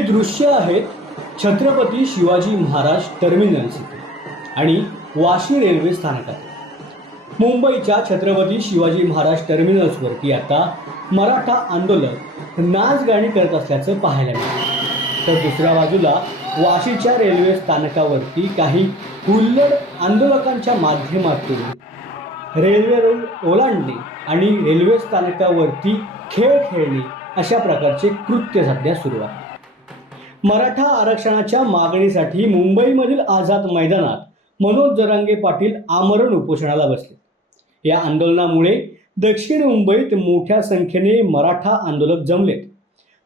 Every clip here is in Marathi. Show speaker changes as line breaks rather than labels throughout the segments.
दृश्य आहेत छत्रपती शिवाजी महाराज टर्मिनल्स आणि वाशी रेल्वे स्थानकात. मुंबईच्या छत्रपती शिवाजी महाराज टर्मिनल्सवरती आता मराठा आंदोलक नाचगाणी करत असल्याचं पाहायला मिळतं. तर दुसऱ्या बाजूला वाशीच्या रेल्वे स्थानकावरती काही हुल्लड आंदोलकांच्या माध्यमातून रेल्वे रोड ओलांडणे आणि रेल्वे स्थानकावरती खेळ खेळणे अशा प्रकारचे कृत्य सध्या सुरू आहे. मराठा आरक्षणाच्या मागणीसाठी मुंबईमधील आझाद मैदानात मनोज जरांगे पाटील आमरण उपोषणाला बसले. या आंदोलनामुळे दक्षिण मुंबईत मोठ्या संख्येने मराठा आंदोलक जमलेत.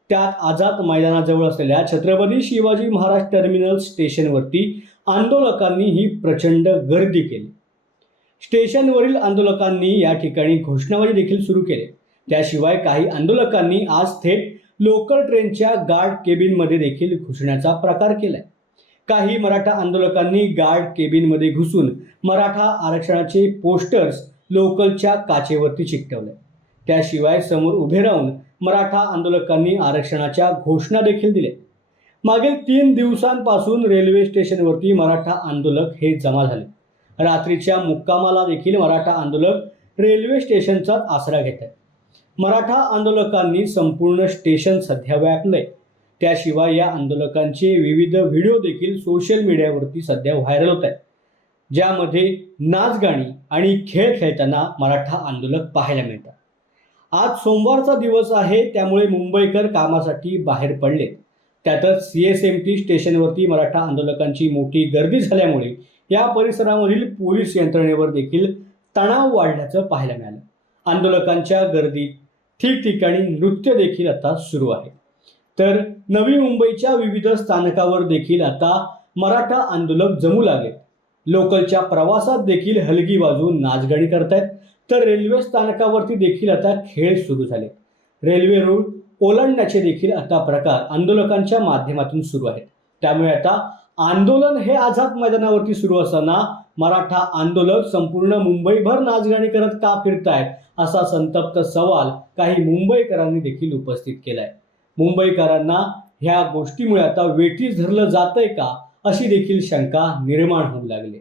त्यात आझाद मैदानाजवळ असलेल्या छत्रपती शिवाजी महाराज टर्मिनल स्टेशनवरती आंदोलकांनी ही प्रचंड गर्दी केली. स्टेशनवरील आंदोलकांनी या ठिकाणी घोषणाबाजी देखील सुरू केली. त्याशिवाय काही आंदोलकांनी आज थेट लोकल ट्रेनच्या गार्ड केबिनमध्ये देखील घुसण्याचा प्रकार केलाय. काही मराठा आंदोलकांनी गार्ड केबिनमध्ये घुसून मराठा आरक्षणाचे पोस्टर्स लोकलच्या काचेवरती चिकटवले. त्याशिवाय समोर उभे राहून मराठा आंदोलकांनी आरक्षणाच्या घोषणा देखील दिल्या. मागील तीन दिवसांपासून रेल्वे स्टेशनवरती मराठा आंदोलक हे जमा झाले. रात्रीच्या मुक्कामाला देखील मराठा आंदोलक रेल्वे स्टेशनचाच आसरा घेत आहेत. मराठा आंदोलकांनी संपूर्ण स्टेशन सध्या व्यापलंय त्याशिवाय या आंदोलकांचे विविध व्हिडिओ देखील सोशल मीडियावरती सध्या व्हायरल होत आहेत. ज्यामध्ये नाचगाणी आणि खेळ खेळताना मराठा आंदोलक पाहायला मिळतात. आज सोमवारचा दिवस आहे त्यामुळे मुंबईकर कामासाठी बाहेर पडले. त्यातच सी एस एम टी स्टेशनवरती मराठा आंदोलकांची मोठी गर्दी झाल्यामुळे या परिसरामधील पोलीस यंत्रणेवर देखील तणाव वाढल्याचं पाहायला मिळालं. आंदोलकांच्या गर्दीत ठिकठिकाणी नृत्य देखील आता सुरू आहे. तर नवी मुंबईच्या विविध स्थानकावर देखील आता मराठा आंदोलक जमू लागले. लोकलच्या प्रवासात देखील हलगी वाजवून नाचगाणी करतायत. तर रेल्वे स्थानकावरती देखील आता खेळ सुरू झाले. रेल्वे रूळ ओलांडण्याचे देखील आता प्रकार आंदोलकांच्या माध्यमातून सुरू आहेत. त्यामुळे आता आंदोलन हे आझाद मैदानावरती सुरू असताना मराठा आंदोलक संपूर्ण मुंबईभर नाचगाणी करत का फिरतायत असा संतप्त सवाल काही मुंबईकरांनी देखील उपस्थित केलाय. मुंबईकरांना ह्या गोष्टीमुळे आता वेठीस धरलं जातंय का अशी देखील शंका निर्माण होऊ लागली.